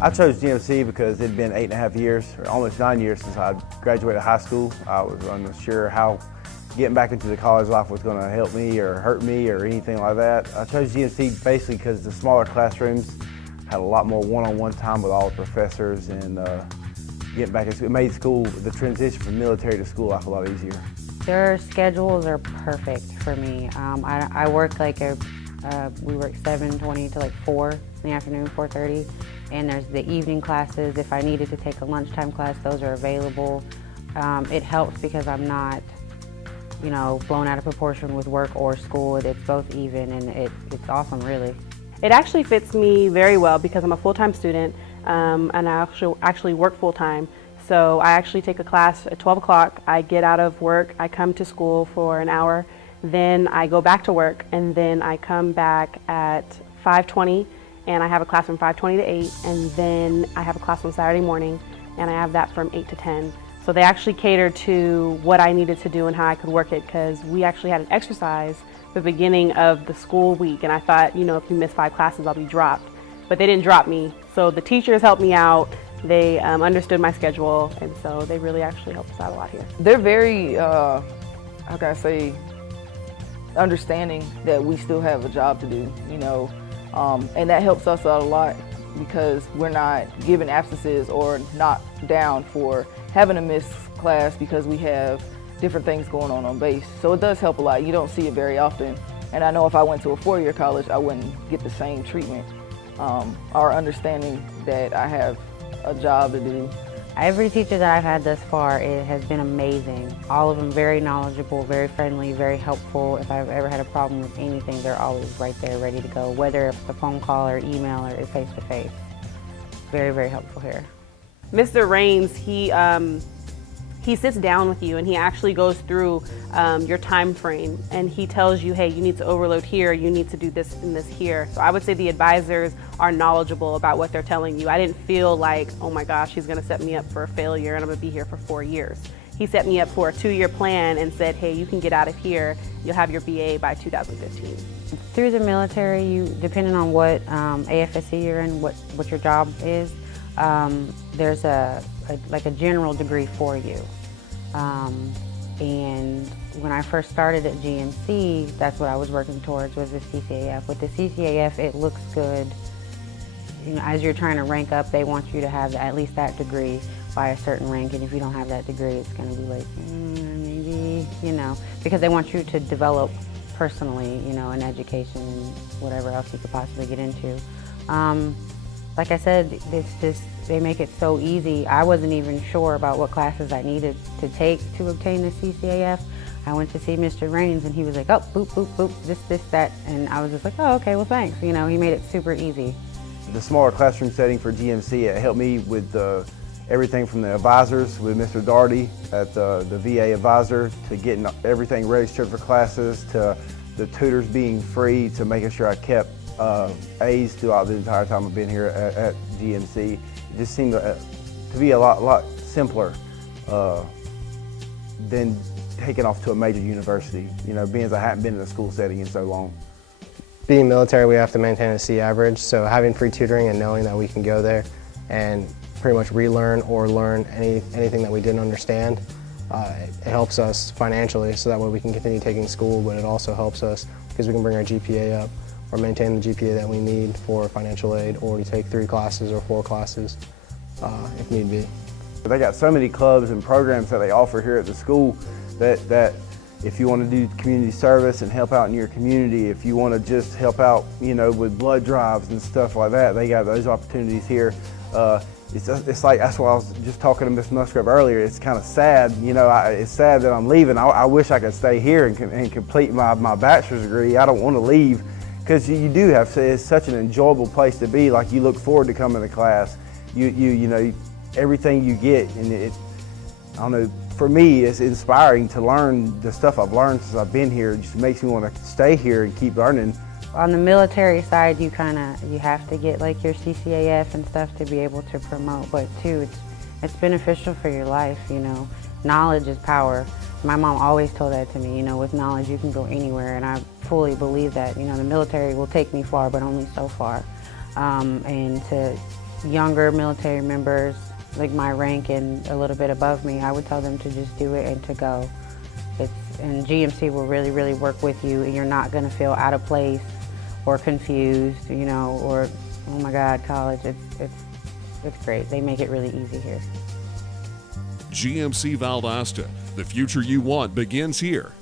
I chose GMC because it had been 8.5 years, or almost 9 years since I graduated high school. I was unsure how getting back into the college life was going to help me or hurt me or anything like that. I chose GMC basically because the smaller classrooms had a lot more one-on-one time with all the professors, and getting back into it made school, the transition from military to school life, a lot easier. Their schedules are perfect for me. I work like we work 7:20 to like 4 in the afternoon, 4:30. And there's the evening classes. If I needed to take a lunchtime class, those are available. It helps because I'm not, blown out of proportion with work or school. It's both even, and it's awesome, really. It actually fits me very well because I'm a full-time student, and I actually work full-time. So I actually take a class at 12 o'clock. I get out of work, I come to school for an hour, then I go back to work, and then I come back at 5:20. And I have a class from 5:20 to 8, and then I have a class on Saturday morning, and I have that from 8 to 10. So they actually catered to what I needed to do and how I could work it, because we actually had an exercise at the beginning of the school week, and I thought, if you miss 5 classes, I'll be dropped. But they didn't drop me. So the teachers helped me out. They understood my schedule, and so they really actually helped us out a lot here. They're very, how can I say, understanding that we still have a job to do, and that helps us out a lot because we're not given absences or knocked down for having to miss class because we have different things going on base. So it does help a lot. You don't see it very often. And I know if I went to a 4-year college, I wouldn't get the same treatment. Our understanding that I have a job to do. Every teacher that I've had thus far, it has been amazing. All of them very knowledgeable, very friendly, very helpful. If I've ever had a problem with anything, they're always right there ready to go, whether it's a phone call or email or face-to-face. Very, very helpful here. Mr. Raines, he sits down with you and he actually goes through your time frame, and he tells you, hey, you need to overload here, you need to do this and this here. So I would say the advisors are knowledgeable about what they're telling you. I didn't feel like, oh my gosh, he's gonna set me up for a failure and I'm gonna be here for 4 years. He set me up for a 2-year plan and said, hey, you can get out of here, you'll have your BA by 2015. Through the military, depending on what AFSC you're in, what your job is, there's a general degree for you. And when I first started at GMC, that's what I was working towards, was the CCAF. With the CCAF, it looks good. As you're trying to rank up, they want you to have at least that degree by a certain rank, and if you don't have that degree, it's going to be like, maybe, because they want you to develop personally, in education and whatever else you could possibly get into. Like I said, they make it so easy. I wasn't even sure about what classes I needed to take to obtain the CCAF. I went to see Mr. Raines and he was like, oh, boop, boop, boop, this, that. And I was just like, oh, okay, well, thanks. He made it super easy. The smaller classroom setting for GMC, it helped me with everything from the advisors with Mr. Daugherty at the VA advisor, to getting everything registered for classes, to the tutors being free, to making sure I kept A's throughout the entire time I've been here at GMC. It just seemed to be a lot simpler than taking off to a major university, being as I hadn't been in a school setting in so long. Being military, we have to maintain a C average, so having free tutoring and knowing that we can go there and pretty much relearn or learn anything that we didn't understand, it helps us financially, so that way we can continue taking school, but it also helps us because we can bring our GPA up or maintain the GPA that we need for financial aid, or to take 3 classes or 4 classes if need be. They got so many clubs and programs that they offer here at the school that if you want to do community service and help out in your community, if you want to just help out, with blood drives and stuff like that, they got those opportunities here. It's like, that's why I was just talking to Ms. Musgrove earlier. It's kind of sad, it's sad that I'm leaving. I wish I could stay here and complete my bachelor's degree. I don't want to leave, because you do have to. It's such an enjoyable place to be. Like, you look forward to coming to class. Everything you get, and I don't know, for me, it's inspiring to learn the stuff I've learned since I've been here. It just makes me want to stay here and keep learning. On the military side, you have to get like your CCAF and stuff to be able to promote, but too, it's beneficial for your life, Knowledge is power. My mom always told that to me, with knowledge you can go anywhere, and I fully believe that, the military will take me far, but only so far. And to younger military members, like my rank and a little bit above me, I would tell them to just do it and to go. And GMC will really, really work with you, and you're not going to feel out of place or confused, you know, or, oh my God, college, it's great. They make it really easy here. GMC Valdosta, the future you want begins here.